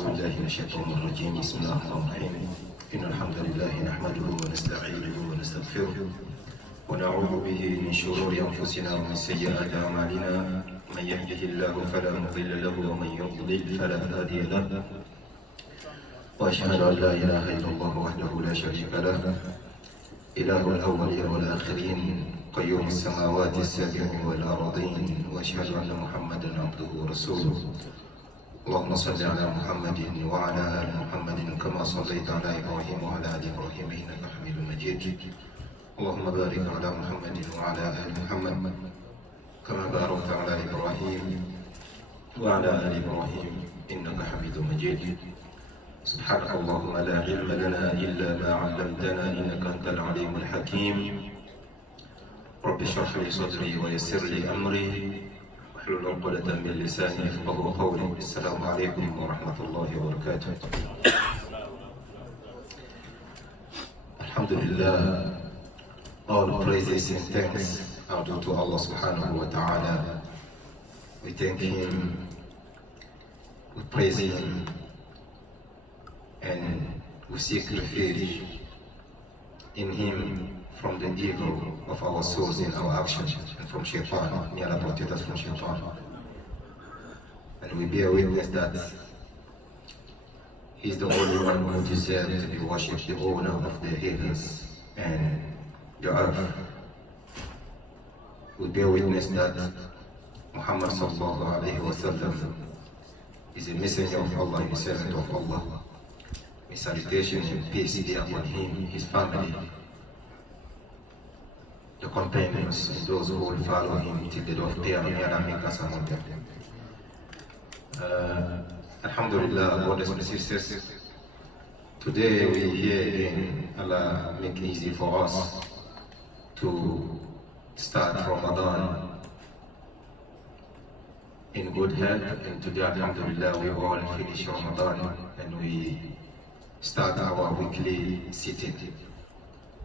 أعوذ بالله من الشيطان الرجيم بسم الله الرحمن الرحيم إن الحمد لله نحمده ونستعينه ونستغفره ونعوذ به من شرور أنفسنا ومن سيئات أعمالنا من يهده الله فلا مضل له ومن يضلل فلا هادي له وأشهد أن لا إله إلا الله وحده لا شريك له إله الأولين والآخرين قيوم السماوات السبع والأرضين وأشهد أن محمدا عبده ورسوله اللهم صل على محمد وعلى آل محمد كما صليت على إبراهيم وعلى آل إبراهيم إنك حميد مجيد اللهم بارك على محمد وعلى آل محمد كما باركت على إبراهيم وعلى آل إبراهيم إنك حميد مجيد سبحانك اللهم لا علم لنا إلا ما علمتنا إنك أنت العليم الحكيم رب اشرح لي صدري ويسر لي أمري واحلل عقدة من لساني يفقهوا قولي السلام عليكم ورحمة الله وبركاته. Alhamdulillah, all praises and thanks are due to Allah subhanahu wa ta'ala. We thank Him, we praise Him, and we seek refuge in Him from the evil of our souls in our actions and from shaitan. May Allah protect us from shaitan. And we bear witness that He is the only one who deserves to be worshipped, the owner of the heavens and the earth. We bear witness that Muhammad sallallahu alayhi wa sallam is a messenger of Allah, a servant of Allah. May salutation and peace be upon him, his family, the companions, and those who will follow him till the day of Qiyamah. May Allah make us among them. Alhamdulillah, brothers and sisters, today we are here again. Allah make it easy for us to start Ramadan in good health, and today Alhamdulillah we all finish Ramadan and we start our weekly sitting.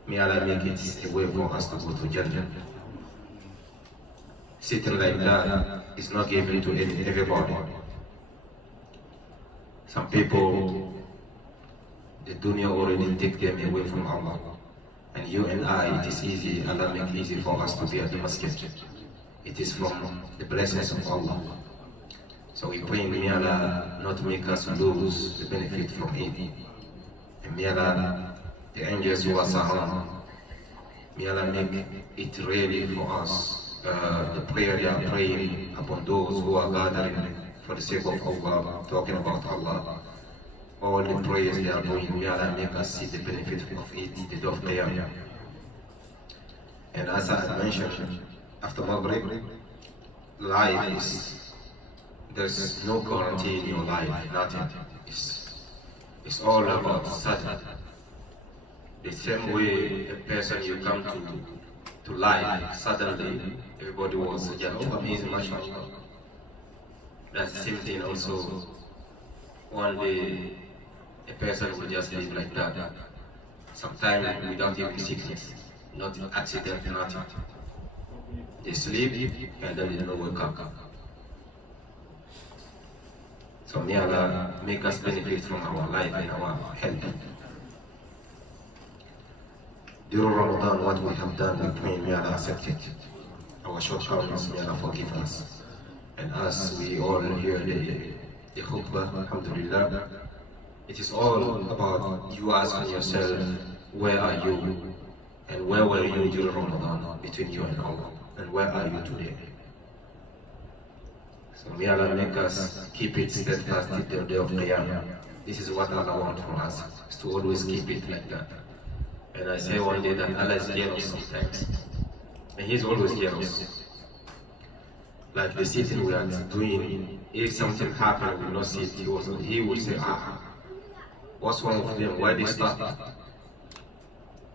May Allah make it a way for us to go to Jannah. Sitting like that is not given to everybody. Some people, the dunya already take them away from Allah. And you and I, it is easy, Allah make it easy for us to be at the masjid. It is from the blessings of Allah. So we pray, may Allah not make us lose the benefit from it. And may Allah, the angels who are surrounded, may Allah make it ready for us. The prayer they are praying upon those who are gathering for the sake of Allah, talking about Allah. All the prayers they are doing, may Allah make us see the benefit of it, the day of Qiyamah. And as I had mentioned, after Maghrib, life is, there's no guarantee in your life, nothing. It's all about sudden. The same way a person you come to life, suddenly everybody was amazing, mashallah. That's the same thing also. One day a person will just live like that. Sometimes without even sickness, not accident, nothing. They sleep and then they don't wake up. So may Allah make us benefit from our life and our health. During Ramadan, what we have done, we pray, may Allah accept it. Our shortcomings, may Allah forgive us. And as we all hear the khutbah, alhamdulillah, it is all about you asking yourself, where are you? And where were you during Ramadan, between you and Allah? And where are you today? So may Allah make us keep it steadfast till the day of Qiyamah. This is what Allah wants from us, is to always keep it like that. And I say one day that Allah is jealous sometimes. And He's always jealous. Like the sitting we are doing, if something happened, we will not sit, He will say, what's wrong with them? Why they stop?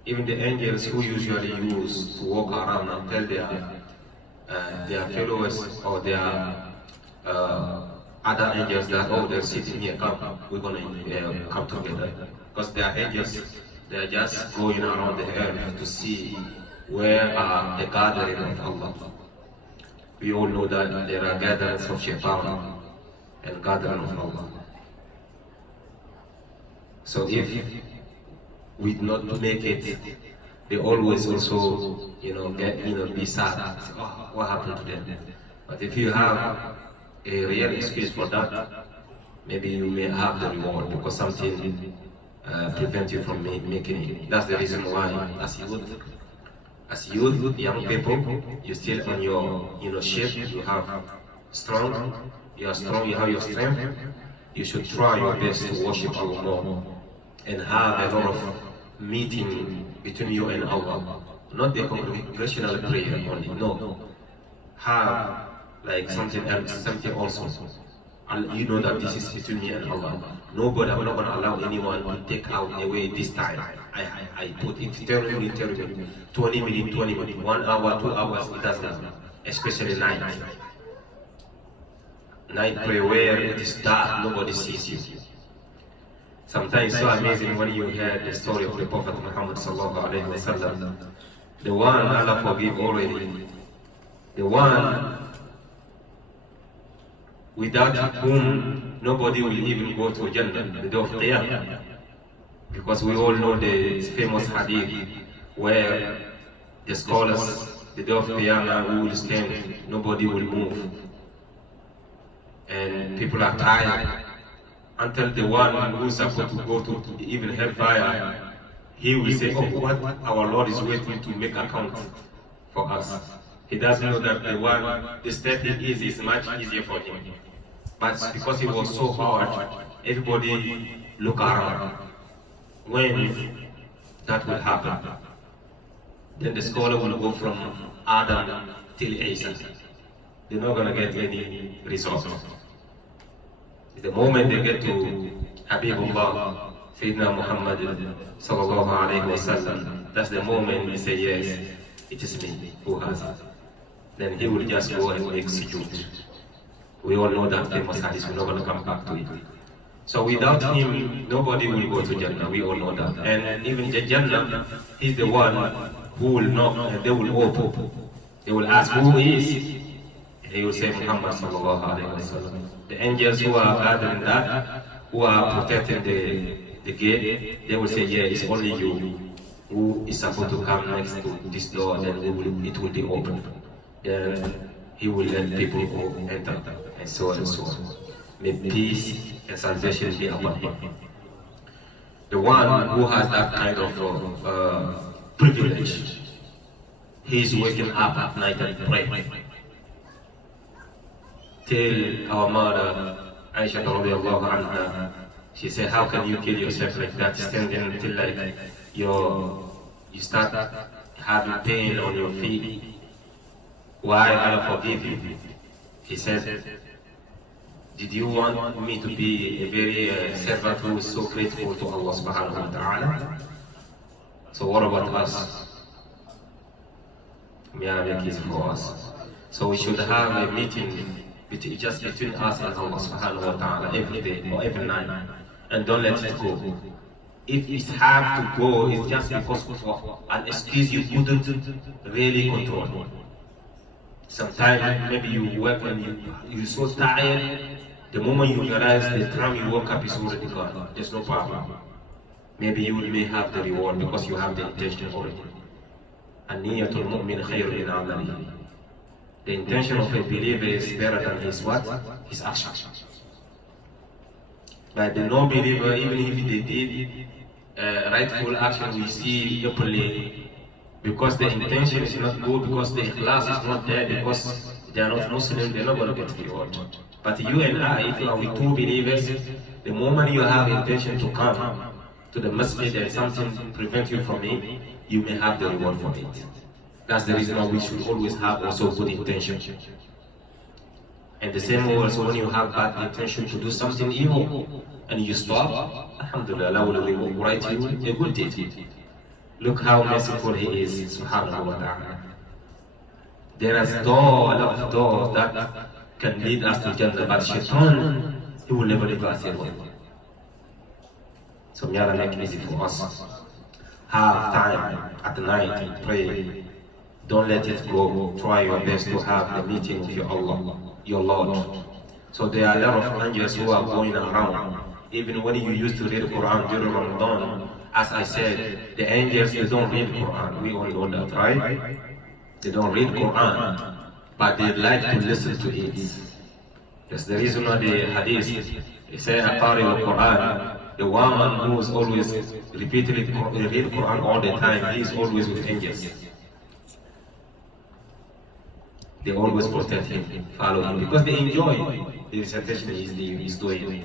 Even the angels who usually use to walk around and tell their followers or their other angels that, oh, they're sitting here, come, we're going to come together. Because they are angels, they are just going around the earth to see where are the gathering of Allah. We all know that there are gatherings of shaitan and gathering of Allah. So if we not make it, they always also, be sad. Say, oh, what happened to them? But if you have a real excuse for that, maybe you may have the reward because something prevents you from making it. That's the reason why, as youth, young people, you still on your shape. You have strong. You are strong. You have your strength. You should try your best to worship Allah more and have a lot of meeting between you and Allah. Not the congregational prayer only. No, have like something else, something also. And you know that this is between me and Allah. Nobody, I'm not going to allow anyone to take out away this time. I put it 30 minutes, 20 minutes, 20 minutes, 1 hour, 2 hours, it doesn't matter. Especially night. Night prayer where it is dark, nobody sees you. Sometimes it's so amazing when you hear the story of the Prophet Muhammad sallallahu alaihi wasallam. The one Allah forgive already. The one without whom nobody will even go to Jannah, the day of Qiyamah. Because we all know the famous hadith where the scholars, the day of Qiyamah, we will stand, nobody will move. And people are tired until the one who is supposed to go to even hellfire, he will say, oh, what our Lord is waiting to make account for us. He doesn't know that the step he is much easier for him. But because he was so hard, everybody look around. When that will happen, then the scholar will go from Adam till Isa. They're not going to get any result. The moment they get to Habibullah, Sayyidina Muhammad sallallahu alayhi wa sallam, that's the moment they say, yes, it is me who has it. Then he will just go and make sujood. We all know that famous hadith, we're not going to come back to it. So without him, nobody will go to Jannah, we all know that. And even Jannah, he's the one who will knock and they will open. They will ask, who is? And he will say, Muhammad sallallahu alayhi wa sallam. The angels who are gathering that, who are protecting the gate, they will say, yeah, it's only you who is supposed to come next to this door, then it will be open. Then he will let people go enter, and so on and so on. May peace and salvation be upon him. The one who has that kind of privilege, he is waking up at night and praying. Tell our mother, Aisha radiallahu anha, she said, how can you kill yourself like that, standing until like you start having pain on your feet? Why Allah forgive you? He said, did you want me to be a very servant who is so grateful to Allah subhanahu wa ta'ala? So what about us? May Allah make it for us. So we should have a meeting just between us and Allah subhanahu wa ta'ala every day or every night, and don't let it go. If it have to go, it's just because of an excuse you couldn't really control. Sometimes maybe you work and you're so tired, the moment you realize the time you woke up is already gone, there's no problem. Maybe you may have the reward because you have the intention already. An-niyatul mu'min khayrun min 'amalihi. The intention of a believer is better than his what? His action. But the non-believer, even if they did rightful action, we see openly, because the intention is not good, because the ikhlas is not there, because they are not Muslim, they're not going to get reward. But you and I, if you are with two believers, the moment you have intention to come to the masjid and something prevents you from it, you may have the reward for it. That's the reason why we should always have also good intention. And the same way also when you have bad intention to do something evil and you stop, alhamdulillah, Allah will write you a good deed. Look how merciful He is, subhanahu wa ta'ala. There is a lot of doors that can lead us to Jannah, but Shaitan, he will never leave us alone. So may Allah make it easy for us. Have time at night and pray. Don't let it go. Try your best to have the meeting with your Allah, your Lord. So there are a lot of angels who are going around Even when you used to read Quran during Ramadan, as I said, the angels, they don't read Quran. We all know that, right? They don't read Quran, but they like to listen to it. That's the reason why the hadith, they say, Aqari al-Quran, the one who is always repeatedly read Quran all the time, he is always with angels. They always protect him, follow him, because they enjoy the recitation he is doing.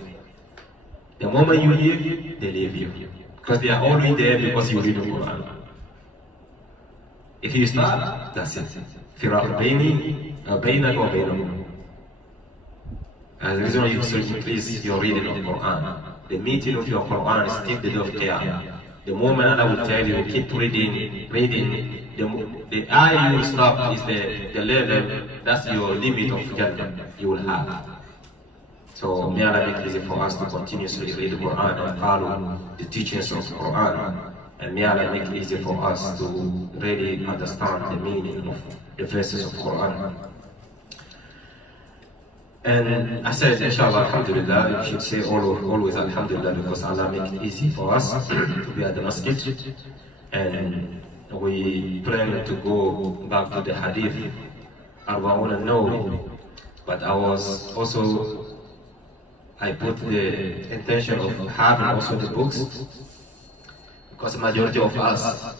The moment you leave, they leave you. Because they are always there because you read the Quran. If you start, that's it. فراق بينك وبينهم. As the reason why you should increase your reading of Quran. The meeting of your Quran is till the day of Qiyamah. The moment Allah will tell you, keep reading, the eye you will stop is the level, that's your limit of Jannah you will have. So may Allah make it easy for us to continuously read the Quran and follow the teachings of the Quran. And may Allah make it easy for us to really understand the meaning of the verses of the Quran. And I said, inshallah, alhamdulillah, you should say always alhamdulillah, because Allah make it easy for us to be at the masjid. And we plan to go back to the hadith, Arba'un al-Nawawi. But I put the intention of having also the books, because the majority of us,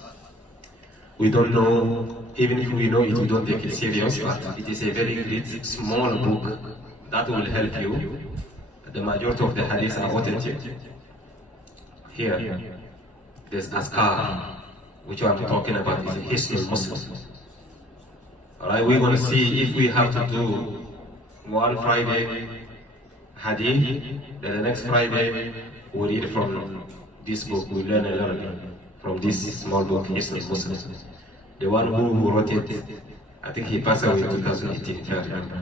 we don't know, even if we know it, we don't take it serious, but it is a very great, small book that will help you. The majority of the hadiths are authentic. Here, there's Azkar, which I'm talking about is Hisnul Muslim. Alright, we're going to see if we have to do one Friday hadith, then the next Friday we read from this book, we learn a lot from this small book, Hisnul Muslim. The one who wrote it, I think he passed away in 2018, if I remember.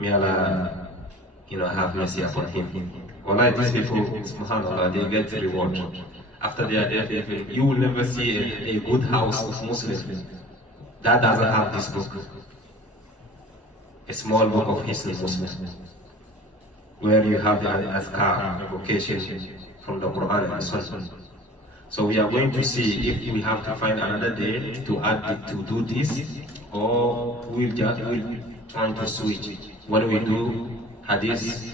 May Allah, have mercy upon him. Wallahi, these people, subhanAllah, they get the reward. After they are dead, you will never see a good house of Muslims that doesn't have this book. A small book of Hisnul Muslim, where you have the Azkar, vocation from the Quran and Sunnah. So we are going to see if we have to find another day to add to do this, or we'll try to switch. When we do hadith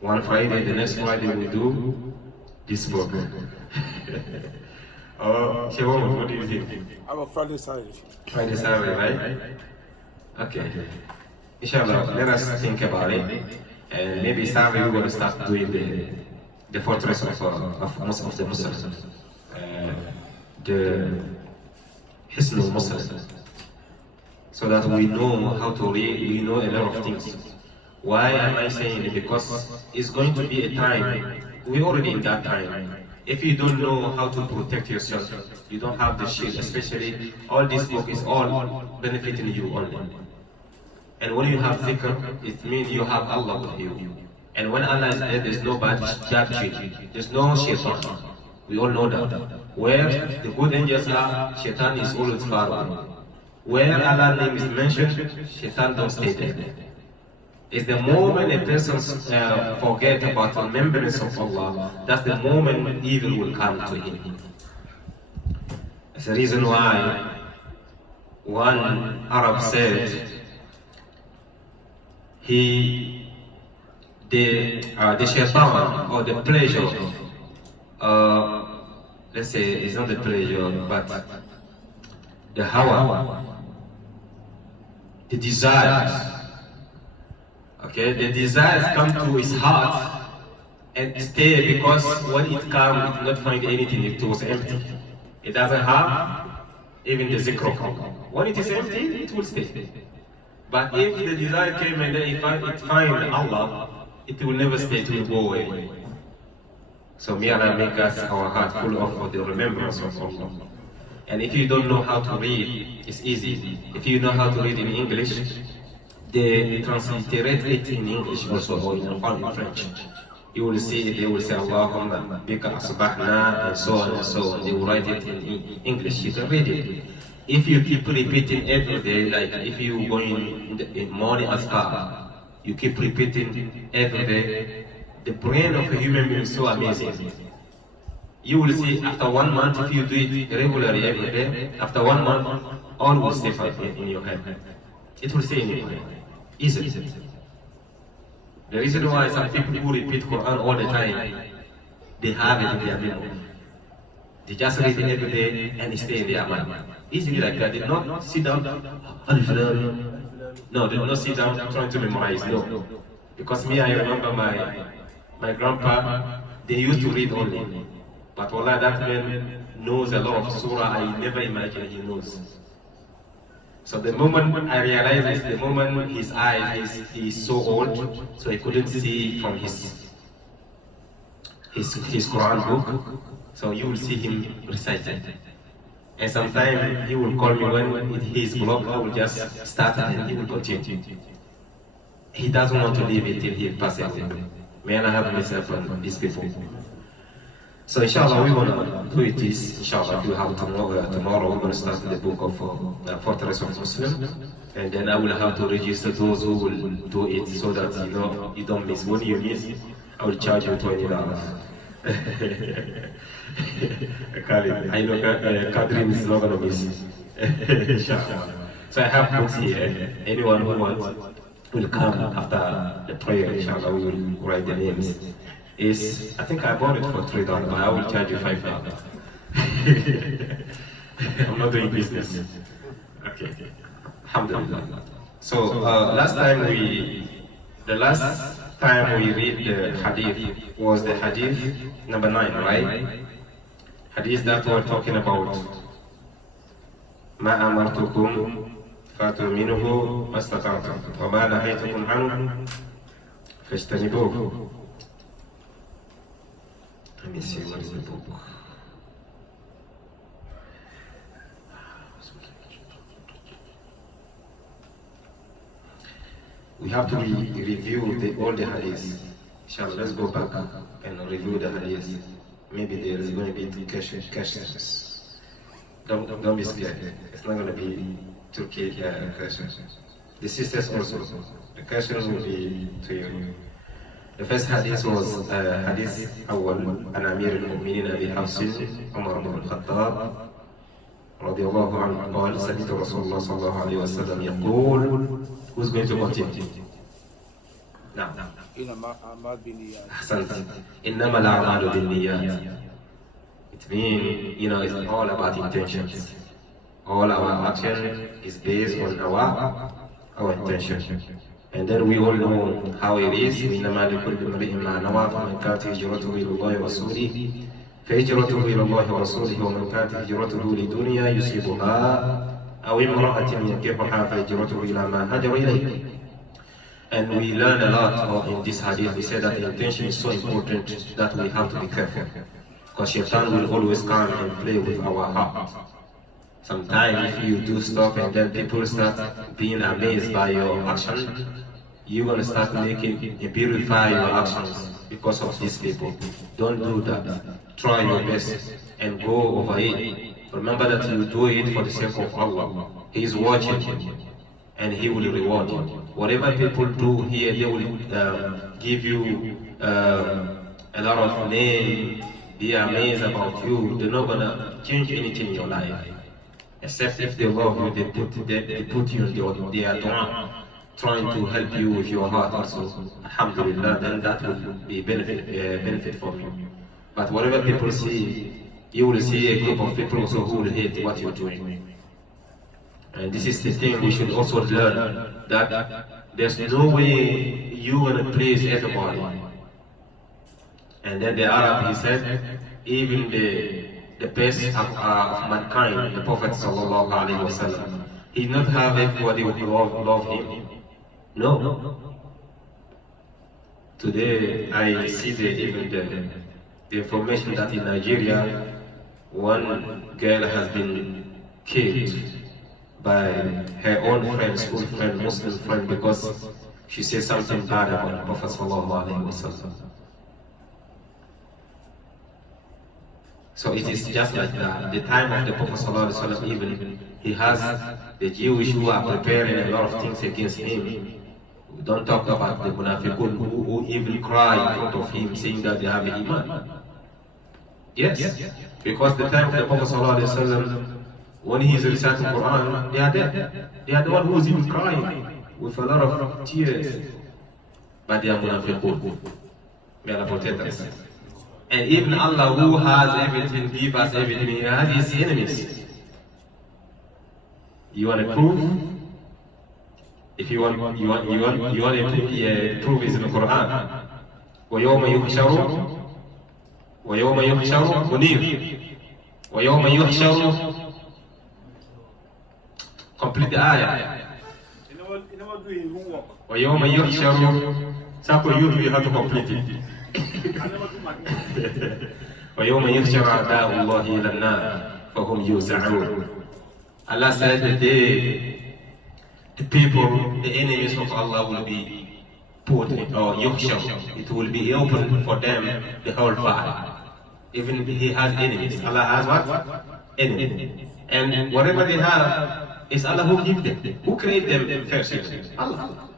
one Friday, the next Friday we do this book. Oh, Shewon, what do you think? I'm a Friday Saturday. Friday Saturday, right? Okay. Inshallah, let us think about it. And maybe Saturday we're going to start doing the fortress of the Muslims. The Hisnul Muslim. So that we know how to read, we know a lot of things. Why am I saying it? Because it's going to be a time, we're already in that time. If you don't know how to protect yourself, you don't have the shield, especially all this book is all benefiting you only. And when you have dhikr, it means you have Allah with you. And when Allah is there, there's no bad judge, there's no shaitan. We all know that. Where the good angels are, shaitan is always far away. Where Allah's name is mentioned, shaitan don't stay there. It's the moment a person forget about the remembrance of Allah, that's the moment evil will come to him. That's the reason why one Arab said, the shaitan, or the pleasure, let's say it's not the pleasure, but the hawa, the desires. Okay, the desires come to his heart and stay, because when it comes, it will not find anything, it was empty. It doesn't have even the zikr. When it is empty, it will stay. But if the desire came and then it find Allah, it will never stay, it will go away. So may Allah make us our heart full of the remembrance of Allah. And if you don't know how to read, it's easy. If you know how to read in English, they transliterate it in English also, or in French. You will see, they will say Allahumma bika asbahna, and so on and so on. They will write it in English. You can read it. If you keep repeating every day, like if you go in morning azkar, you keep repeating every day The brain of a human being is so amazing. You will see after 1 month, if you do it regularly every day, after 1 month, all will stay in your head. It will stay in your head. Easily. The reason why some people who repeat Quran all the time, they have it in their memory. They just read it every day and it stay in their mind. Easily like that. They did not sit down. No, they did not sit down trying to memorize. No. Because me, I remember my grandpa, they used to read only. But Allah, that man knows a lot of surah I never imagined he knows. So the moment I realized is the moment his eyes, he's so old, so he couldn't see from his Quran book. So you will see him reciting. And sometimes he will call me when he is blocked, I will just start and he will continue. He doesn't want to leave it till he passes away. May Allah have mercy upon these people. So inshallah we're gonna do it this, inshallah if you have tomorrow we're gonna start the book of Fortress of Muslim, and then I will have to register those who will do it so that you don't miss. When you miss, I will charge you $20. I know Catherine is not gonna miss inshallah. So I have books here. Anyone who wants will come after the prayer, inshallah we will write the names. I think I bought it for $3, but I will charge you $5. I'm not doing business. Okay. Alhamdulillah. So the last time we read the hadith was the hadith number 9, right? Hadith that we're talking about. ما أمرتكم فاتوا منه ما استطعتم وما نهيتكم عنه فاجتنبوه. Let me see what is the book. We have to review all the hadiths. Inshallah, let's go back and review the hadiths. Maybe there is going to be questions. Don't be scared. It's not going to be Turkey questions. The sisters also. The questions will be to you. The first hadith was hadith أول عن أمير المؤمنين أبي حفص عمر بن الخطاب رضي الله عنه قال سمعت رسول الله صلى الله عليه وسلم يقول. Who's going to continue? نعم. أحسنت. إنما الأعمال بالنيات. It means, it's all about intentions. All our action is based on our intention. And then we all know how it is. إنما لكل امرئ ما نوى فمن كانت هجرته إلى الله ورسوله فهجرته إلى الله ورسوله ومن كانت هجرته لدنيا يصيبها أو امرأة ينكحها فهجرته إلى ما هاجر إليه. And we learn a lot in this hadith. We say that the intention is so important that we have to be careful, because Shaitan will always come and play with our heart. Sometimes if you do stuff and then people start being amazed by your action, you're going to start purify your actions because of these people. Don't do that. Try your best and go over it. Remember that you do it for the sake of Allah. He is watching and He will reward you. Whatever people do here, they will give you a lot of name, be amazed about you. They're not going to change anything in your life. Except if they love you, they put you in their dua, trying to help you with your heart also. Alhamdulillah, then that will be benefit for you. But whatever people see, you will see a group of people also who will hate what you're doing. And this is the thing we should also learn, that there's no way you're going to please everybody. And then the Arab, he said, even the best of mankind, the Prophet sallallahu alaihi wasallam, he did not have everybody who love him. No. Today I see even the information that in Nigeria, one girl has been killed by her own friend, school friend, Muslim friend, because she said something bad about the Prophet sallallahu alaihi wasallam. So it is just like that. The time of the Prophet ﷺ, even he has the Jewish who are preparing a lot of things against him. Don't talk about the munafiqun who even cry in front of him saying that they have iman. Yes, because the time of the Prophet ﷺ, when he is reciting Quran, they are dead. They are the one who is even crying with a lot of tears. But they are munafiqun. May Allah protect us. And even Allah, who has everything, give us everything, He has His enemies. You want to prove? If you want to prove is in the Quran. وَيَوْمَ يُحْشَرُ مُنِيرٌ وَيَوْمَ يُحْشَرُ complete the ayah. You never do your homework. وَيَوْمَ يُحْشَرُ Sako, you have to complete it. I never do my homework. وَيَوْمَ يُحْشَرُ أَعْدَاءُ اللَّهِ إِلَى النَّارِ فَهُمْ يُوزَعُونَ. Allah said the day the people, the enemies of Allah will be put or yuhshar. It will be open for them the whole fire. Even He has enemies. Allah has what? Enemies. And whatever they have is Allah who gives them. Who created them first? Allah.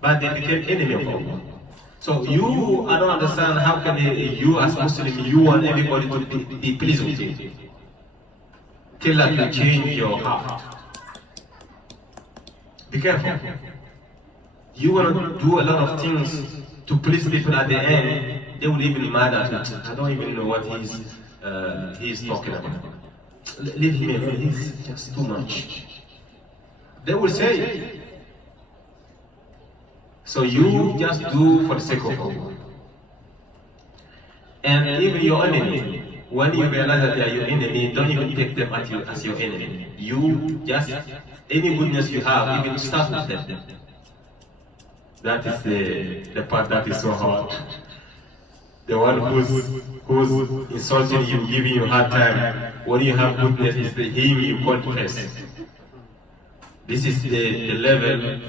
But they became enemy of Allah. So you, I don't understand how can you as Muslim, you want everybody to be pleased with you. Till that you change your heart. Be careful. You want to do a lot of things to please people at the end, they will even mad at you. I don't even know what he's talking about. Leave him alone, he's just too much. They will say. So you just do for the sake of Allah. And even your enemy, when you realize that they are your enemy, don't even take them as your enemy. You just, any goodness you have, even start with them. That is the part that is so hard. The one who's insulting you, giving you a hard time, when you have goodness, is him you confess. This is the level.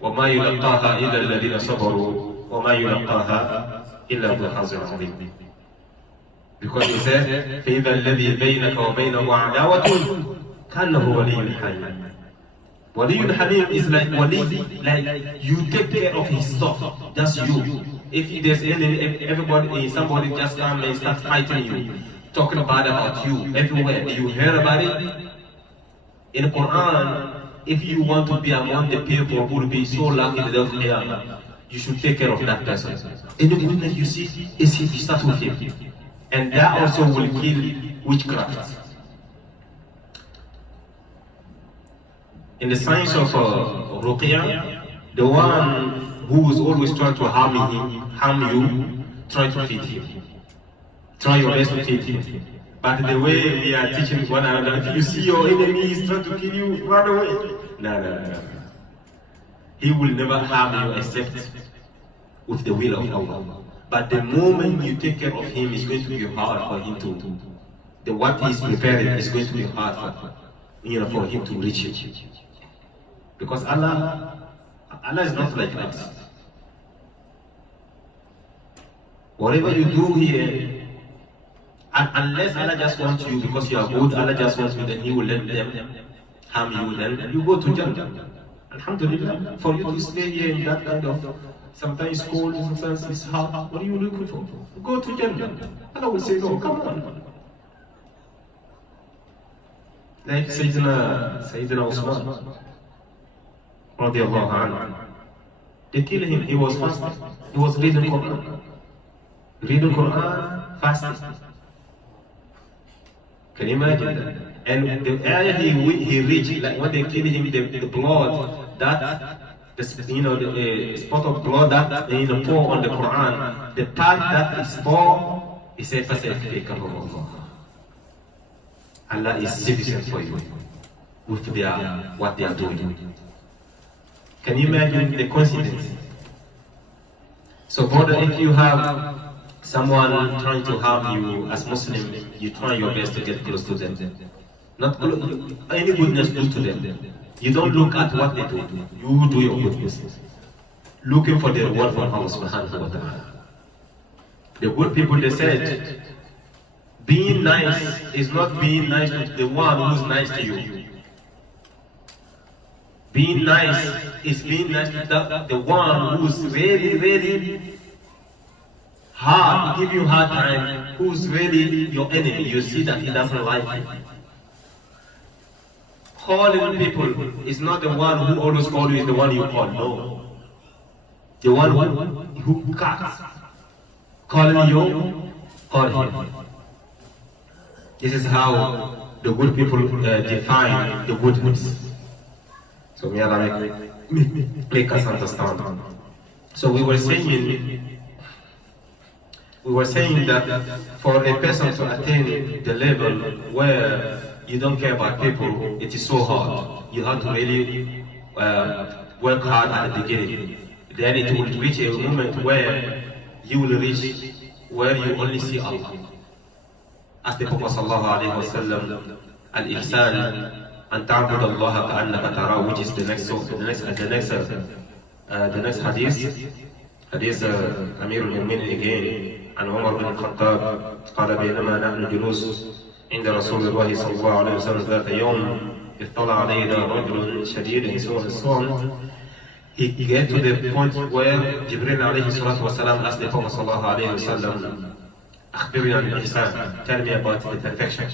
وَمَا يُلَقَّاهَا إِلَّا الَّذِينَ صَبَرُوا وَمَا يُلَقَّاهَا إِلَّا ذُو حَظٍّ عَظِيمٍ. Because He said, فَإِذَا الَّذِي بَيْنَكَ وَبَيْنَهُ عَدَاوَةٌ كَأَنَّهُ وَلِيٌّ حَمِيمٌ. Waliyyun Hamim is like wali, like you take care of his stuff, that's you. If there's somebody just come and start fighting you, talking bad about you everywhere, you hear about it? In the Quran, if you want to be among the people who will be so lucky in the day of Qiyamah, you should take care of that person. Any goodness you see, you start with him. And that also will kill witchcraft. In the science of Ruqya, the one who is always trying to harm you, try to feed him. Try your best to feed him. But the way we are teaching one another, if you see your enemy is trying to kill you, run away. No. He will never harm you except with the will of Allah. But the moment you take care of him, it's going to be hard for him to. What he is preparing is going to be hard for him to reach it. Because Allah is not like us. Whatever you do here, unless Allah just wants you because you are good, Allah just wants you, then He will let them harm you, then you go to Jannah. Alhamdulillah, for you to stay here in that kind of, sometimes cold, sometimes it's hot, what are you looking for? Go to Jannah. Allah will say, no, come on. Like Sayyidina Usman, radiallahu anhu. They killed him, he was fasting. He was reading Quran. Reading Quran, fasting. Can you imagine that? And the area he reached, like when they killed him, the blood, the spot of blood that pour on the Quran, the part that is pour, he said, Allah is sufficient for you with what they are doing. Can you imagine the coincidence? So brother, if you have someone trying to harm you as Muslim, you try your best to get close to them. Not any goodness do to them. You don't look at what they do. You do your goodness. Looking for the reward from Allah subhanahu wa ta'ala. The good people, they said, being nice is not being nice to the one who's nice to you. Being nice is being nice to the one who's really, really hard, give you hard time, who's really your enemy. You see that he doesn't like you. Calling people is not the one who always calls you, is the one you call. No. The one who cuts. Calling you, call him. This is how the good people define the goodness. So may Allah make us understand. So we were saying that for a person to attain the level where you don't care about people, it is so hard. You have to really work hard at the beginning. Then it will reach a moment where you will reach where you only see Allah. As the Prophet ﷺ, al-ihsan, an ta'bud Allah ka'annaka tarahu, which is the next hadith. حديث أمير المؤمنين again عن عمر بن الخطاب قال بينما نحن جلوس عند رسول الله صلى الله عليه وسلم ذات يوم اطلع علينا رجل شديد سوء الصوم. He get to the point where جبريل عليه الصلاة والسلام asked the Prophet صلى الله عليه وسلم أخبرني عن الإحسان, tell me about the perfection,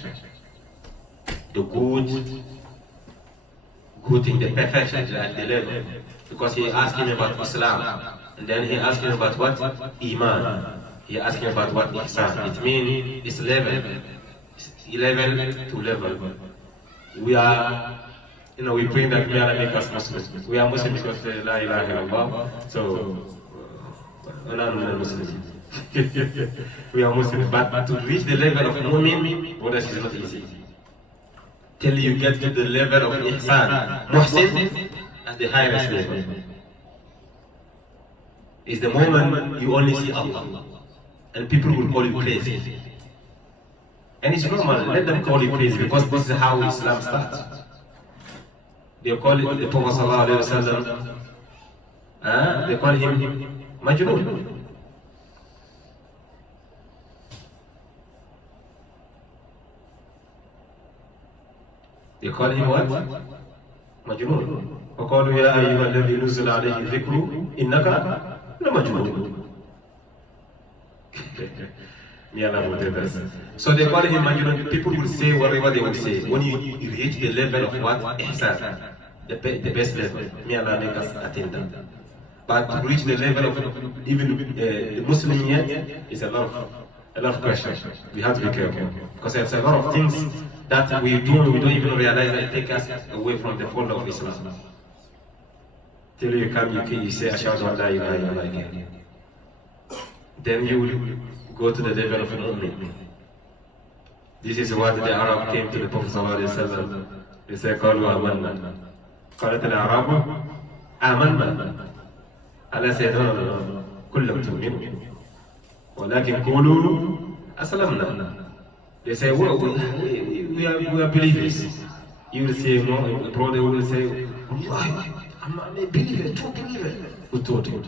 the good thing, the perfection at the level, because he asked him about Islam. And then he asked him about what? Iman. He asked him about what? Ihsan. It means it's level. It's level to level. We are, we pray that may Allah make us Muslims. We are Muslims because La ilaha illallah. So, we are Muslims. We are Muslims. But to reach the level of Mu'min, what is not easy. Till you get to the level of Ihsan. Muhsin, at the highest level. Is the moment you only see Allah, and people will call you crazy. And it's normal, let them call you crazy, because this is how Islam starts. They call it the Prophet ﷺ, they call him Majnun. They call him what? Majnun. وقالوا يا أيها الذي نزل عليه الذكر إنك لمجنون. So they call him Majnun. People will say whatever they will say. When you reach the level of what? Ihsan, the best level. May Allah make us attain that. But to reach the level of even the Muslim yet is a lot of questions. We have to be careful, because there's a lot of things that we don't even realize that it takes us away from the fold of Islam. Till you come, you say, Ashhadu an la ilaha illallah again. Then you will go to the level of Mu'min. This is what the Arab came to the Prophet ﷺ. They say, قالوا آمنا. قالت الأعراب آمنا. Allah said, no. كلهم تؤمنوا. ولكن قولوا أسلمنا. They say, we are believers. You will say, no, brother will say, I'm a believer, true believer. Who told you?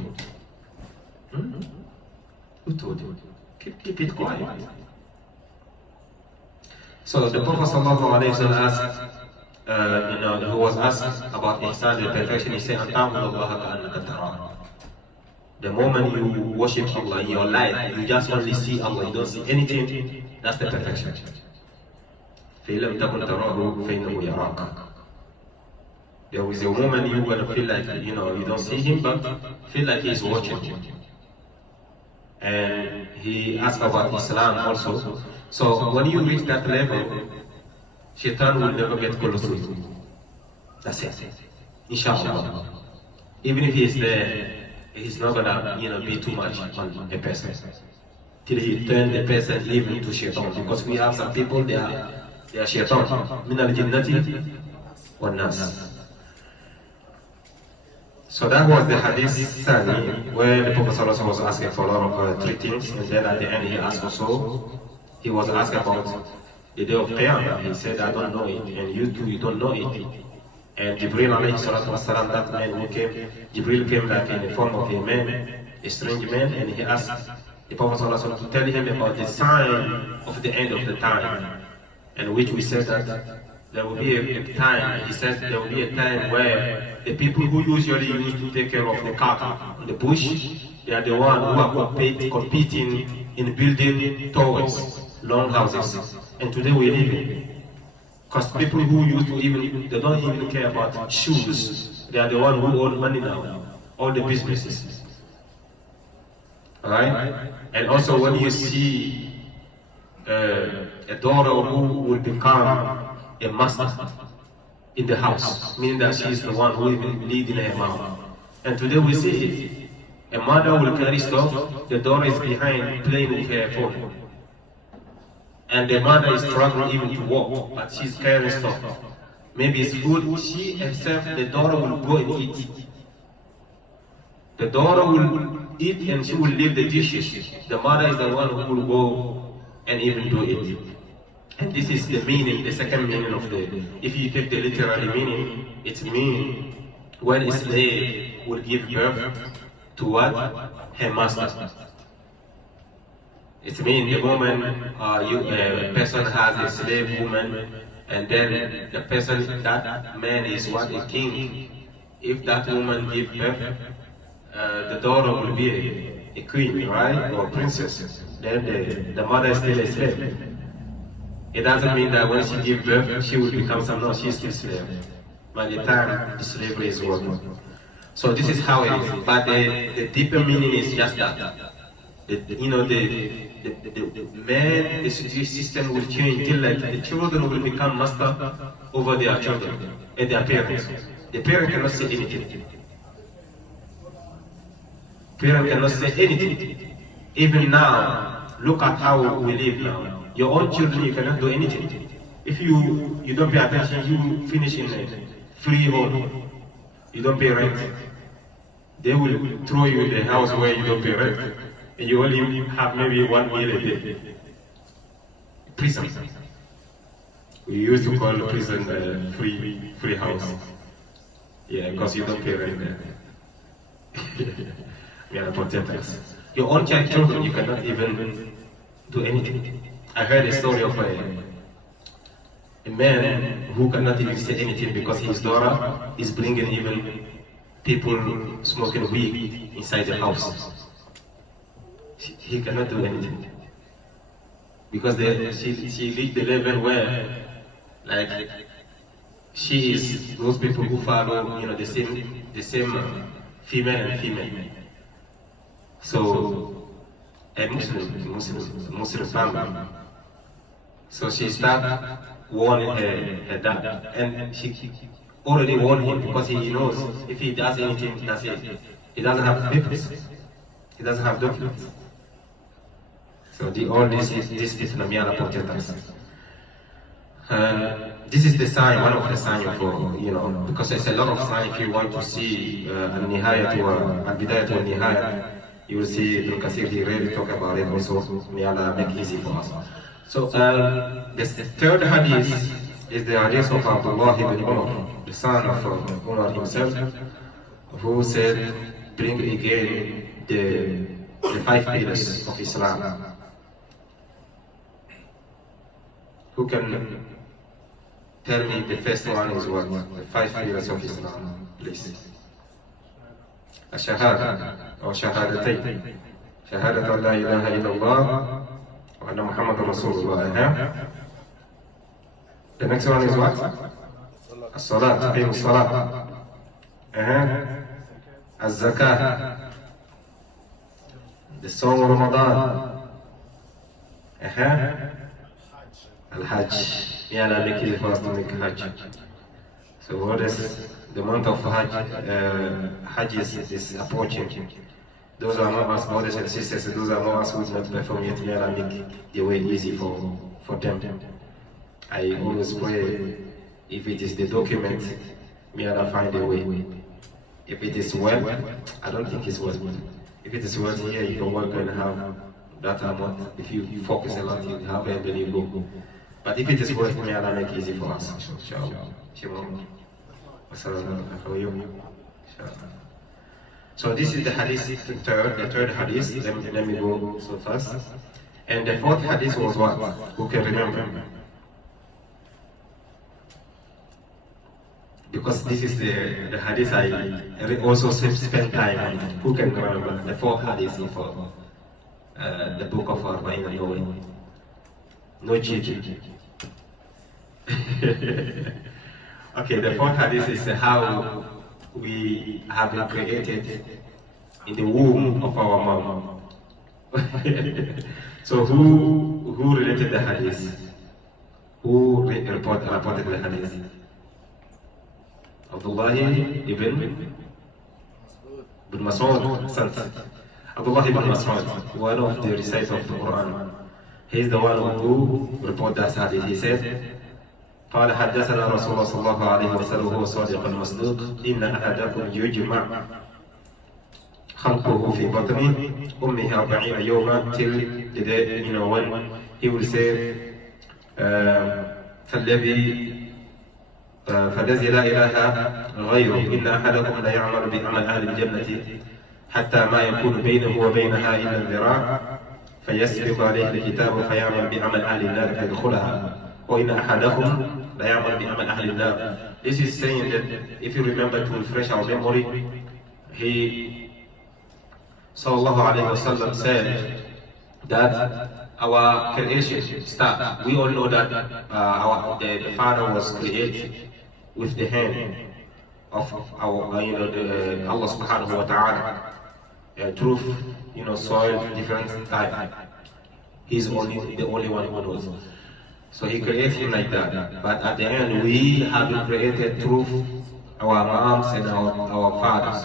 Who told you? Keep it quiet. So the Prophet ﷺ asked, who was asked about ihsan, the perfection, he said, the moment you worship Allah in your life, you just only see Allah, you don't see anything, that's the perfection. فَإِلَّمْ تَكُنْ تَرَاهُ فَإِنَّهُ يَرَاكَ. There is a moment you're going to feel like, you don't see him, but feel like he's watching you. And he asked about Islam also. So when you reach that level, Shaitan will never get close to you. That's it. Inshallah. Even if he is there, he's not gonna, be too much on the person. Till he turn the person even to Shaitan. Because we have some people, they are Shaitan. Min al-jinnati wa nas. So that was the hadith Sani, where the Prophet ﷺ was asking for a lot of three things, and then at the end he asked also, he was asked about the day of Qiyamah. He said, I don't know it, and you too, you don't know it. And Jibril alayhi salatu wasalam, that man who came, Jibril came like in the form of a man, a strange man, and he asked the Prophet ﷺ to tell him about the sign of the end of the time, and which we said that there will be a time, he said there will be a time where the people who usually used to take care of the cattle in the bush, they are the ones who are competing in building towers, long houses. And today we live in. Because people who used to even, they don't even care about shoes. They are the ones who own money now, all the businesses. Alright? And also when you see a daughter who will become a master in the house, meaning that she is the one who will lead in her mom. And today we see it. A mother will carry stuff, the daughter is behind playing with her phone. And the mother is struggling even to walk, but she's carrying stuff. Maybe it's food, she herself, the daughter will go and eat. The daughter will eat and she will leave the dishes. The mother is the one who will go and even do it. And this is the meaning, the second meaning of the, if you take the literary meaning, it means when a slave will give birth to what? Her master. It means the moment a person has a slave woman, and then the person, that man is what? A king. If that woman gives birth, the daughter will be a queen, right? Or princess. Then the mother is still a slave. It doesn't mean that when she gives birth, she will become some, no, she's still a slave. By the time the slavery is over. So this is how it is. But the deeper meaning is just that. The man, the system will change till like the children will become master over their children and their parents. The parent cannot say anything. Parent cannot say anything. Even now, look at how we live now. Your own children, you cannot do anything. If you don't pay attention, you finish in a free home. You don't pay rent. They will throw you in the house where you don't pay rent. And you only have maybe 1 meal a day. Prison. We used to call prison free house. Yeah, because you don't pay rent there. We are protectors. Your own children, you cannot even do anything. I heard a story of a man who cannot even say anything because his daughter is bringing even people smoking weed inside the house. He cannot do anything because she reached the level where, like, she is those people who follow, the same female and female. So a Muslim family. So she started warning her dad, and she already warned him because he knows if he does anything, that's it. He doesn't have papers. He doesn't have documents. So all this fitna, may Allah protect us. This is the sign, one of the signs for, because there's a lot of signs if you want to see al-nihayat wa al-bidayat wa al-nihayat, you will see Ibn Kathir, he really talk about it also. May Allah make it easy for us. So the third hadith is the hadith of Abdullah ibn Umar, the son of Umar himself, who said, bring again the 5 pillars of Islam. Who can tell me the first one is what? The 5 pillars of Islam, please. الشهادة أو شهادتين شهادة لا إله إلا الله وأن محمد رسول الله. The next one is what? الصلاة تقيم الصلاة. الزكاة. The صوم رمضان. Al-Hajj. May Allah make it for us to make Hajj. So what is the month of Hajj? Hajj is approaching. Those are among us, brothers and sisters, those are among us who do not perform yet. May Allah make the way easy for them. I always pray, if it is the document, may Allah find a way. If it is wealth, I don't think it's wealth. If it is wealth here, you can work and have that amount. If you focus a lot, you have it, then you go. But if it is worth, may Allah make it easy for us. So this is the hadith, the third hadith. Let me go so fast. And the fourth hadith was what? Who can remember? because this is the hadith I also spent time on. Who can remember the 4 hadiths of the book of Arba'in al-Nawawi? No cheating. Okay, the 4th hadith is how we have been created in the womb of our mom. So who related the hadith? Who reported the hadith? Abdullah ibn Mas'ud. Abdullah ibn Mas'ud, one of the reciters of the Quran. He is the one who reported that hadith. He said, قال حدثنا رسول الله صلى الله عليه وسلم وهو صادق المصدوق إن أحدكم يجمع خلقه في بطن أمه 40 يوما till the day, when he will say فالذي لا إله غيره إن أحدكم لا يعمل بعمل أهل الجنة حتى ما يكون بينه وبينها إلا الذراع فيسبق عليه الكتاب فيعمل بعمل أهل النار فيدخلها وإن أحدكم لا يعمل بعمل أهل النار. This is saying that if you remember to refresh our memory, he sallallahu alayhi wasallam said that our creation start. We all know that the Father was created with the hand of our, Allah subhanahu wa ta'ala, truth, soil, different type. He's the only one who knows. So he created him like that. But at the end, we have been created through our moms and our fathers.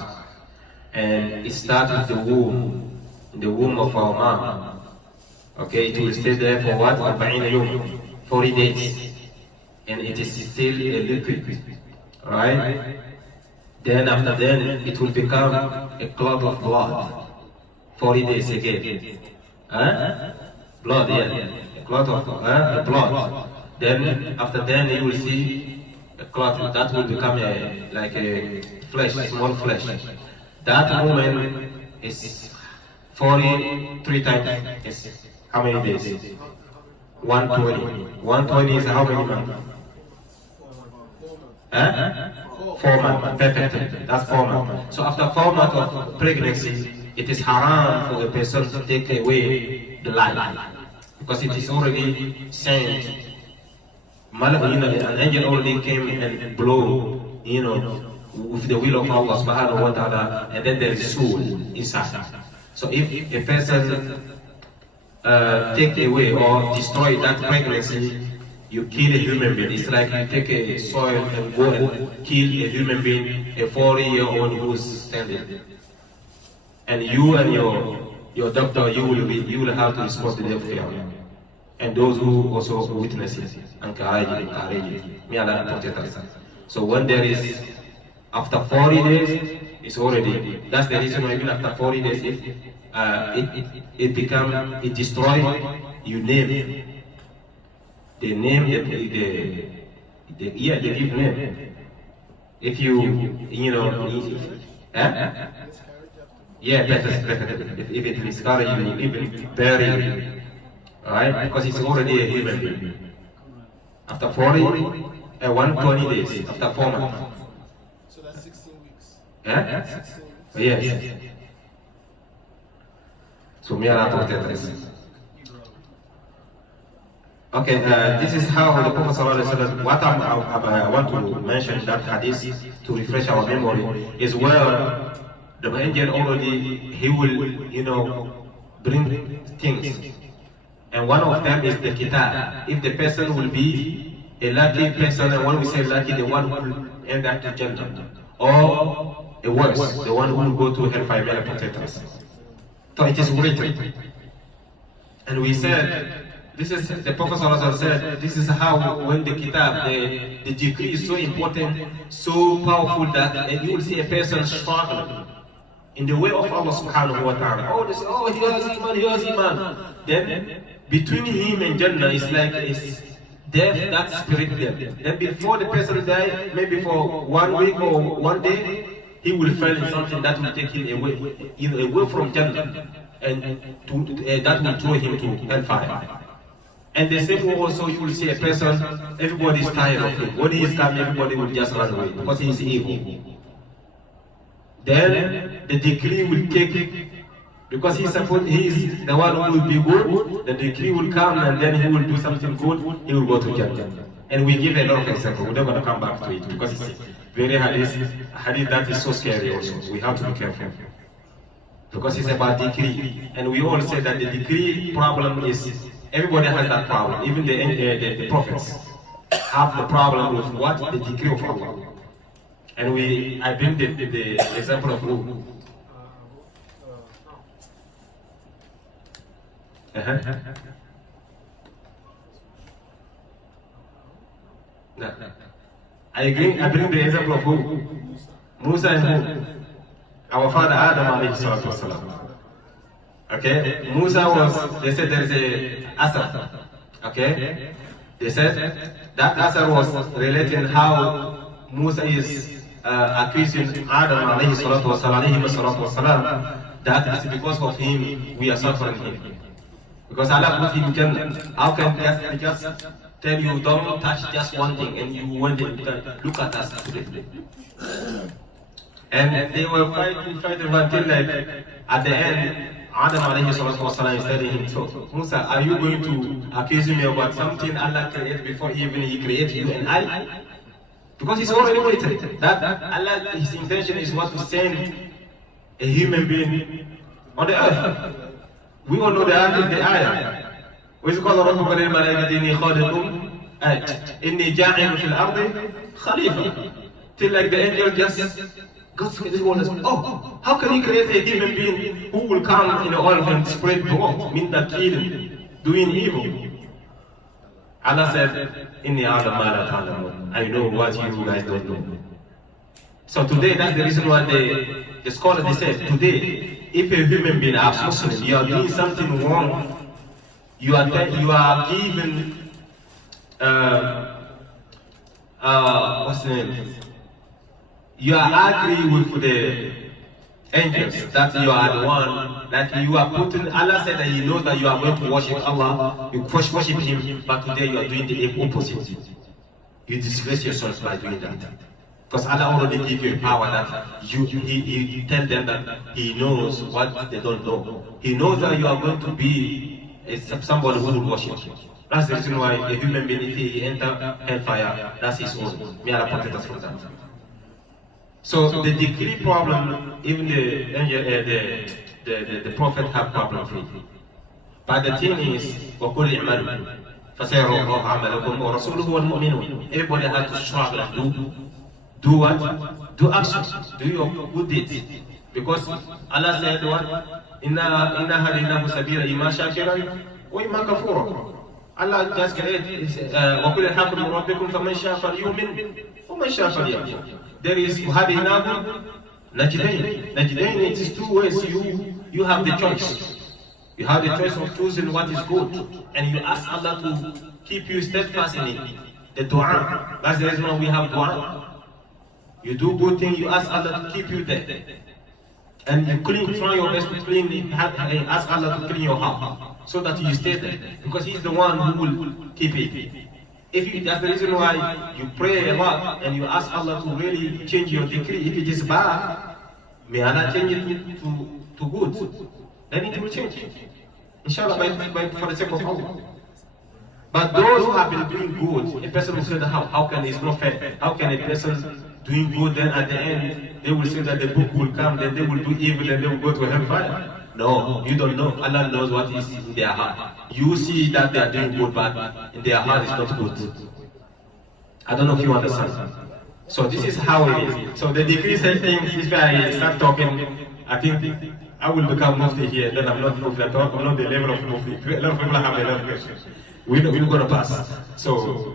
And it started in the womb of our mom. Okay, it will stay there for what? 40 days. And it is still a liquid. Right? Then after then, it will become a clot of blood. 40 days again. Blood, yeah. A clot of blood. Then after then, you will see a clot that will become like a flesh, small flesh. That moment is 43 times. Is how many days? 120. 120 is how many months? 4 months. Perfect. That's 4 months. So after 4 months of pregnancy, it is haram for a person to take away the life because it is already sent. An angel already came and blow, with the will of Allah subhanahu wa ta'ala, and then there is soul inside. So if a person take away or destroy that pregnancy, you kill a human being. It's like you take a soil and go and kill a human being, a 40-year-old who's standing. And you and your doctor, you will have to respond to the Qiyamah. And those who also witness it, encourage it. May Allah protect us. So when there is, after 40 days, it's already, that's the reason why even after 40 days, if it destroys, you name it. They name they give name. If yeah, perfect. If it miscarriage, you even bury it. Alright? Because it's already a human being. After 120 days, after 4 months. So that's 16 weeks. 16 weeks. Yes. So may Allah protect us. Okay, this is how the Prophet ﷺ, what I want to mention that hadith to refresh our memory is where the angel already, he will, bring things. And one of them is the kitab. If the person will be a lucky person, and when we say lucky, the one who will end up to Jannah. Or a worse, the one who will go to hellfire, may Allah protect us. So it is written. And we said, this is, the Prophet ﷺ said, this is how when the kitab, the decree is so important, so powerful that you will see a person struggling in the way of Allah subhanahu wa ta'ala. Oh, they say, oh, he has iman. Then between him and Jannah is like is death, that spirit death. Then before the person dies, maybe for 1 week or 1 day, he will fall in something that will take him away from Jannah, and that will throw him to hellfire. And the same way also you will see a person, everybody is tired of him. When he is coming, everybody will just run away because he is evil. Then the decree will take, because he is the one who will be good, the decree will come and then he will do something good, he will go to Jannah. And we give a lot of examples, we're not going to come back to it because it's very hadith that is so scary also. We have to be careful. Because it's about decree. And we all say that the decree problem is, everybody has that problem. Even the prophets have the problem with what? The decree of Allah. And I bring the example of who? No. I bring the example of who? Musa and who? Our father Adam alayhi salatu wasalam. Okay? Musa was, they said there is a Asar. Okay? They said that Asar was relating how Musa is accusing Adam alayhi salatu wasalam, that is because of him we are suffering him. Because Allah put him in Jannah. How can he just tell you don't touch just one thing and you want to look at us today? And they were fighting until like at the end, Adam alayhi salatu wasalam is telling him, so Musa, are you going to accuse me about something Allah created before even He created you and I? Because He's already waited. That Allah, His intention is what to send a human being on the earth. We all know the ayah. وإذ قال ربك للملائكة إني خالق إني جاعل في الأرض خليفة. Till like the angel just got to the world. Oh, how can He create a human being who will come in the earth and spread blood, mean that killing, doing evil? Allah said, إني أعلم ما لا تعلمون. I know what you guys don't know. So today, that's the reason why the scholars they said today, if a human being as Muslim, you are doing something wrong, you are given what's the name? You are agree with the angels that you are the one that you are putting. Allah said that He knows that you are going to worship Allah, you worship Him, but today you are doing the opposite. You disgrace yourself by doing that. Because Allah already gave you a power that He tell them that He knows what they don't know. He knows that you are going to be somebody who will worship Him. That's the reason why a human being, if he enter hellfire, that's his own. May Allah protect us from that. So the decree problem, even the prophet have problem with it. But the thing is, وَقُلْ اعْمَلُوا فَسَيَرَى اللَّهُ عَمَلَكُمْ وَرَسُولُهُ وَالْمُؤْمِنُونَ. Everybody has to struggle and do what? Do action. Do your good deeds. Because Allah said what? إِنَّا هَدَيْنَاهُ سَبِيلًا إِمَّا شَاكِرًا وَإِمَّا كَفُورًا. Allah just created وَقُلْ الْحَقُّ مِنْ رَبِّكُمْ فَمَنْ شَاءَ فَلْيُؤْمِنْ وَمَنْ شَاءَ فَلْيَكْفُرْ. There is هَدَيْنَاهُ نَجْدَيْنِ. Najdain, it is two ways. You have the choice. You have the choice of choosing what is good. And you ask Allah to keep you steadfast in it. The dua. That's the reason why we have dua. You do good thing, you ask Allah to keep you there. And you try your best to ask Allah to clean your heart so that you stay there. Because He's the one who will keep it. That's the reason why you pray a lot and you ask Allah to really change your decree. If it is bad, may Allah change it to good. Then it will change. Inshallah, for the sake of Allah. But those who have been doing good, a person will say that how can it's not fair? How can a person doing good, then at the end they will say that the book will come, then they will do evil, and they will go to hellfire? No, you don't know. Allah knows what is in their heart. You see that they are doing good, but in their heart is not good. I don't know if you understand. So this is how it is. So the decree said things, if I start talking, I think I will become mufti here, then I'm not mufti at all. I'm not the level of mufti. A lot of people have a lot of questions. We're going to pass. So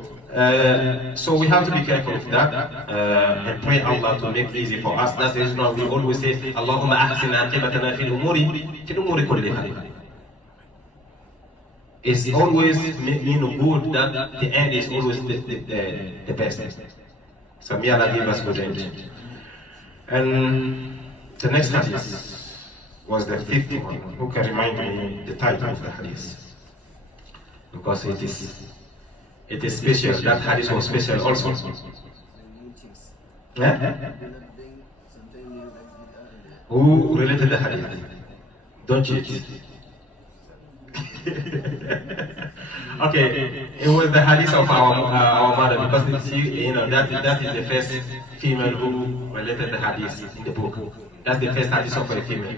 we have to be careful of that and pray Allah to make it easy for us. That's the reason why we always say, Allahumma ahsin aqibatana fil umuri kulliha. It's always mean good that the end is always the best. So may Allah give us good end. And the next hadith was the 50th one. Who can remind me the title of the hadith? because it is special. That hadith was special also. Yeah? Who related the hadith? Don't cheat. Okay, it was the hadith of our mother, because you know that is the first female who related the hadith in the book. That's the first hadith of a female.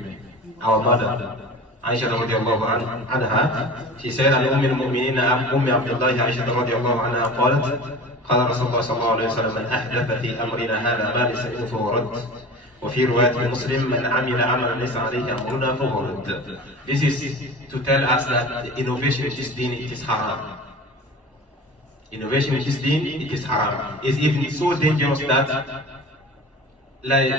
Our mother, Aisha radiallahu anha, she said, "An al-mu'minin عبد الله عائشة رضي الله عنها قالت قال رسول الله صلى الله عليه وسلم من أحدث في أمرنا هذا ما ليس منه فهو رد." وفي رواية مسلم من عمل عملا ليس عليه أمرنا فهو رد. This is to tell us that the innovation in this deen, it is haram. Innovation in this deen, it is haram. It's even so dangerous that, like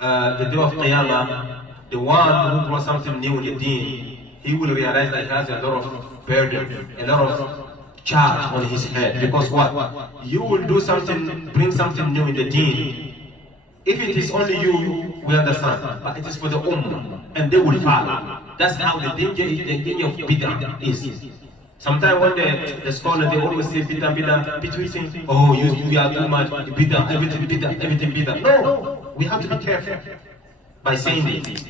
the day of Qiyamah, the one who brought something new in the deen, he will realize that he has a lot of burden, a lot of charge on his head. Because what? You will do something, bring something new in the deen. If it is only you, we understand. But it is for the ummah, and they will follow. That's how the danger of bid'ah is. Sometimes when the scholar, they always say bid'ah, between saying, oh, you are too much, bid'ah, everything bid'ah. No, we have to be careful by saying it.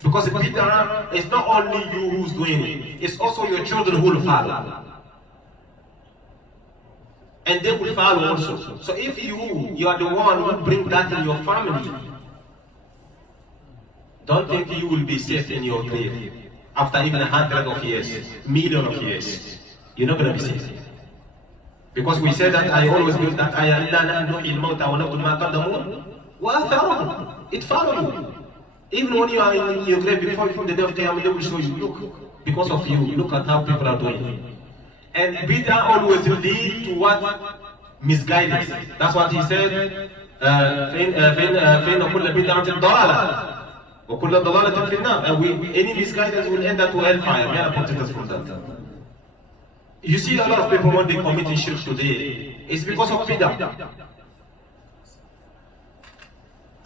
Because the bid'ah is not only you who's doing it, it's also your children who will follow. And they will follow also. So if you are the one who bring that in your family, don't think you will be safe in your grave. After even 100 of years, million of years, you're not going to be safe. Because we said that I always build that ayah, it follows you. Even when you are in your grave, before the day of Qiyamah, they will show you, look, because of you, look at how people are doing. And bid'ah always lead to what? Misguidance. That's what he said. فإن كل بدعة ضلالة وكل ضلالة في النار. And any misguidance will end up to hellfire. May Allah protect us from that. You see a lot of people when they committing shirk today, it's because of bid'ah.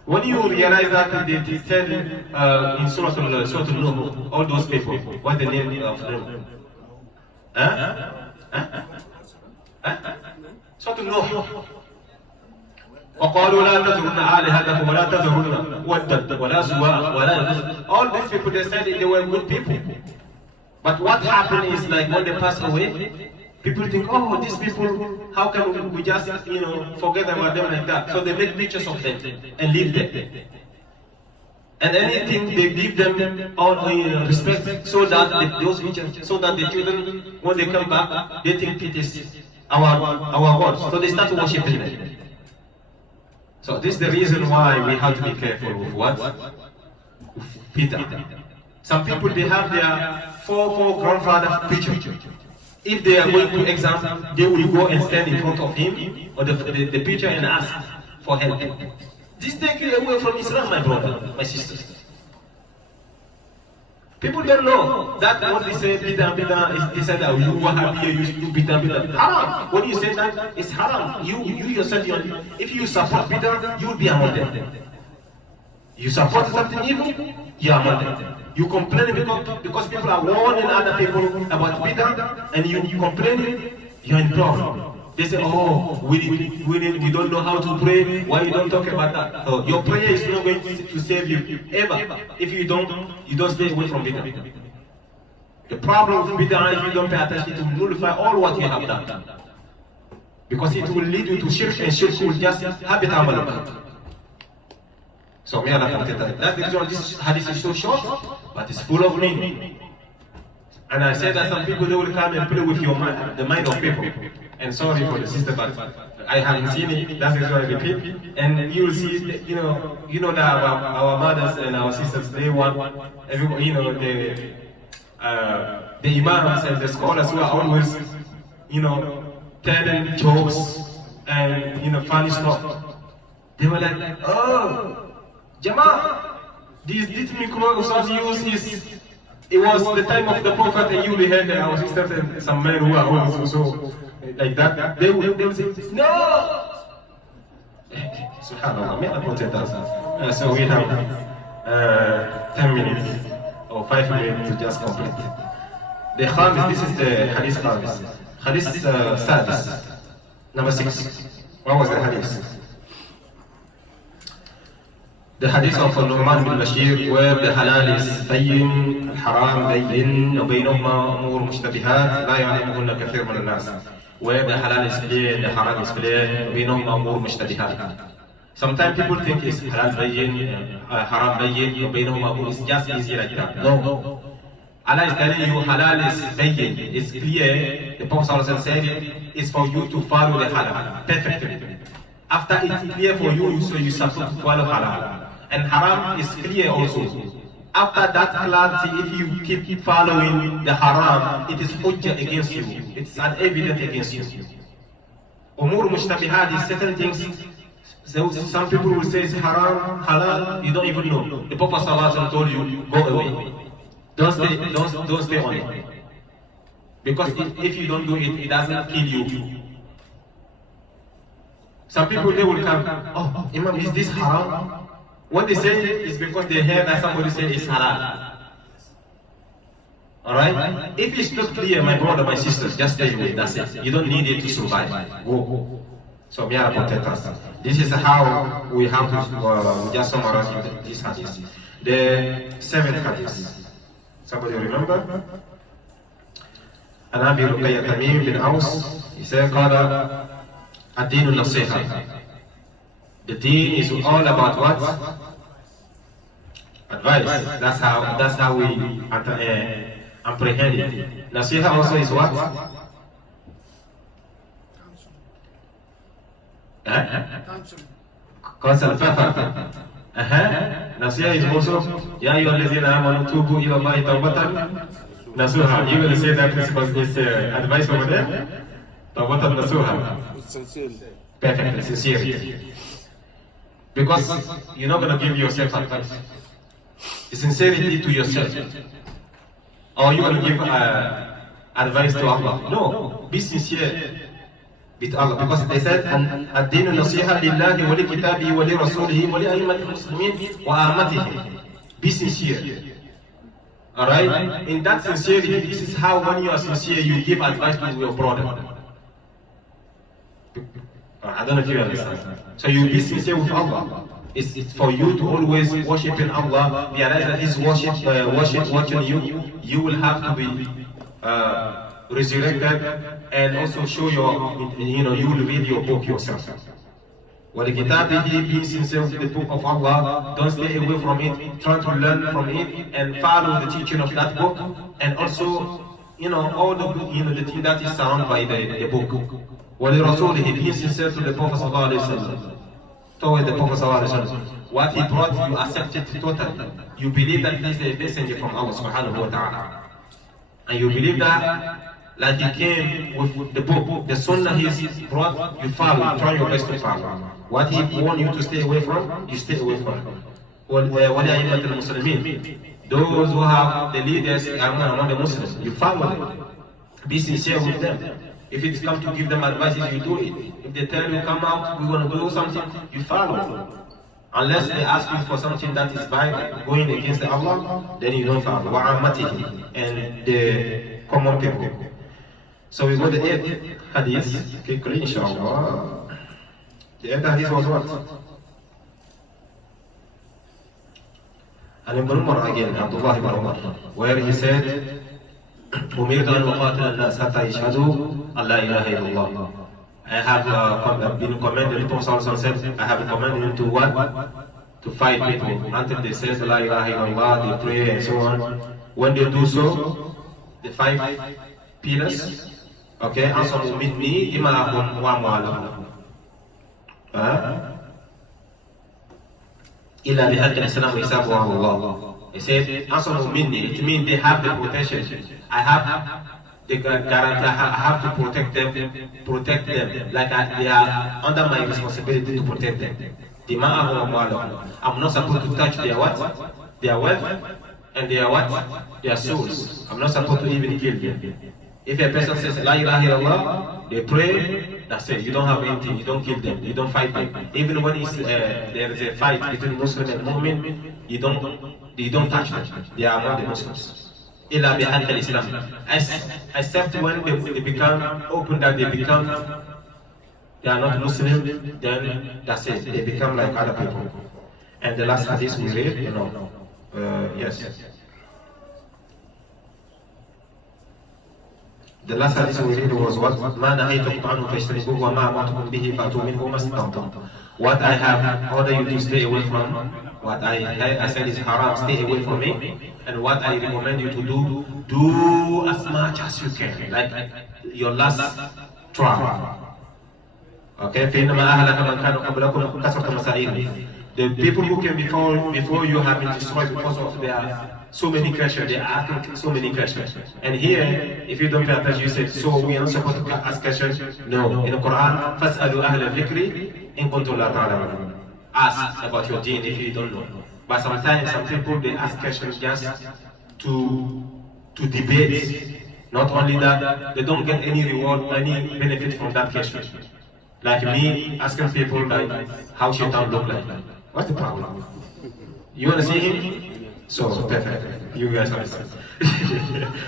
When you realize that they said in Surah Al-Nuh, all those people, what's the name of them? Surah Al-Nuh. وقالوا لا تذرن آلهتكم ولا تذرن ودا ولا سواع ولا يغوث. All these people, they said they were good people. But what happened is, like when they pass away, people think, oh, these people, how can we just, forget about them like that? So they make pictures of them and leave them. And anything they give them all respect, so that those pictures, so that the children, when they come back, they think it is our God. So they start worshiping them. So this is the reason why we have to be careful with what? With bid'ah. Some people, they have their four grandfather picture. If they are going to exam, they will go and stand in front of him or the picture and ask for help. This takes you away from Islam, my brother, my sisters. People don't know that when they say bid'ah, they say that you Wahhabiyya, you do bid'ah. Haram. When you say that, it's haram. You yourself, if you support bid'ah, you will be among them. You support something evil, you are among them. You complain because people are warning other people about bid'ah, and you complain, you're in problem. They say, oh, we don't know how to pray. Why you don't talk about that? So your prayer is not going to save you ever. If you don't stay away from bid'ah. The problem with bid'ah, if you don't pay attention, it will nullify all what you have done. Because it will lead you to shirk, and shirk will just habit amaluk. So may Allah protect us. That's the reason this hadith is so short, but it's full of meaning. And I said that some people, they will come and play with your mind, the mind of people. And sorry for the sister, but I haven't seen it. That's the reason I repeat. And you will see, you know that our mothers and our sisters, they want everybody, the imams and the scholars who are always, telling jokes and funny stuff. They were like, oh, Jama, this micro used it was the time of the Prophet, and you had our sisters and some men who are also like that. They would say, no! SubhanAllah, may Allah protect us. So we have 10 minutes or 5 minutes to just complete. The Khamis, this is the Hadith Khamis. Hadith Sadis, number 6. What was the Hadith? The Hadith of Nu'man bin Bashir, where the halal is bayyin, haram bayyin, وبينهما أمور مشتبهات لا يعلمهن كثير من الناس. Where the halal is clear, the haram is clear, وبينهما أمور مشتبهات. Sometimes people think it's halal bayyin, haram bayyin, وبينهما أمور. It's just easy like that. No. Allah is telling you halal is bayyin, it's clear. The Prophet said it's for you to follow the halal perfectly. After it's clear for you, so you're supposed to follow halal. And haram is clear also. After that clarity, if you keep following the haram, it is hujjah against you. It's an evidence against you. Umur mushtabihat is certain things. So some people will say it's haram, halal, you don't even know. The Prophet ﷺ told you, go away. Don't stay on it. Because if you don't do it, it doesn't kill you. Some people, they will come, oh, Imam, is this haram? What they say is because they hear that somebody say it's halal. Alright? If it's not clear, my brother, my sister, just stay away, that's it. You don't need it to survive. Go. So may Allah protect us. This is how we have to just summarize this hadith. The 7th hadith. Somebody remember? An Abi Ruqayya Tamim bin Aus, he said, قال الدين النصيحة. The deen is all about what? Advice. That's how we apprehend it. Nasiha also is what? Counsel. Perfect. Nasiha is also Ya ayyuha allazina amanu tubu ila Allahi tawbatan nasuha. You will say that it's advice over there? Tawbatan nasuha. Perfect, sincerely. Because you're not going to give yourself advice. The sincerity to yourself. Or you're going to give advice to Allah. No, be sincere with Allah. Because they said, الدين النصيحة لله ولكتابه ولرسوله ولأئمة المسلمين وأئمتهم. Be sincere. Alright? In that sincerity, this is how when you are sincere, you give advice to your brother. I don't know if you understand. So you be sincere with Allah. It's for you to always worship in Allah. Realize that His worship watching you. You will have to be resurrected, and also show you will read your book yourself. وَلِكِتَابِهِ, being sincere with the book of Allah, don't stay away from it, try to learn from it and follow the teaching of that book, and also, all the thing that is surrounded by the book. وَلِرَسُولِهِ, being sincere to the Prophet ﷺ, toward the Prophet ﷺ. What he brought, you accept it totally. You believe that he is a messenger from Allah subhanahu wa ta'ala. And you believe that, like he came with the book, the sunnah he brought, you follow, try your best to follow. What he warned you to stay away from, you stay away from. وَلِأَئِمَّةِ الْمُسْلِمِينَ, those who have the leaders among the Muslims, you follow them. Be sincere with them. If it's come to give them advice, you do it. If they tell you, come out, we're going to do something, you follow. Unless they ask you for something that is bad, going against Allah, then you don't follow. وَعَمَّتِهِ, and the common people. So we go to the 8th hadith, quickly, inshallah. The 8th hadith was what? And Ibn Umar again, Abdullah ibn Umar, where he said, أمرت أن أقاتل الناس حتى يشهدوا أن لا إله إلا الله. I have been commanded, the Prophet said, I have been commanded to what? To fight people until they say La ilaha illallah, they pray and so on. When they do so, the 5 pillars, okay, أنصروا مني دماءهم وأموالهم. إلا بحق الإسلام وحسابه على الله. He said, أنصروا مني, it means they have the protection. I have the guarantee, I have to protect them, like they are under my responsibility to protect them. I'm not supposed to touch their what? Their wealth and their what? Their souls. I'm not supposed to even kill them. If a person says La ilaha illallah, they pray, that's it. You don't have anything, you don't kill them, you don't fight them. Even when there is a fight between Muslim and Mu'min, you don't touch them. They are not the Muslims. إلا بحق الإسلام. Except when they become open, that they are not Muslim, then that's it. They become like other people. And the last hadith we read, yes. The last hadith we read was what? ما نهيتكم عنه فاجتنبوه وما أمرتكم به فأتوا منه ما استطعتم. What I have ordered you to stay away from, what I said is haram, stay away from it. And what I recommend you to do as much as you can, like your last try. Okay, فإنما أهلك من كانوا قبلكم كثرة مسائلهم. The people who came before you have been destroyed because of their so many questions. They are asking so many questions. And here, if you don't pay attention, you say, so we are not supposed to ask questions. No. In the Quran, فَاسْأَلُوا أَهْلَ الذِّكْرِ إِن كُنتُمْ لَا تَعْلَمُونَ. Ask about your deen if you don't know. But sometimes some people they ask questions just to debate. Not only that, they don't get any reward, any benefit from that question. Like me asking people like how Shaitan look like. What's the problem? You wanna see him? So perfect. You guys understand.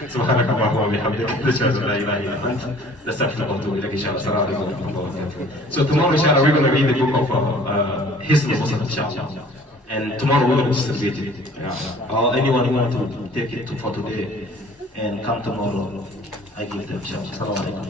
سبحانك اللهم وبحمدك نشهد ان لا اله الا انت نستغفرك ونتوب اليك ان شاء الله. السلام عليكم ورحمه الله وبركاته. So tomorrow inshallah we're going to read the book of Hisn Muslim inshallah. And tomorrow we're going to distribute it. Yeah. Or anyone who wants to take it for today and come tomorrow, I give them inshallah. Assalamu alaikum.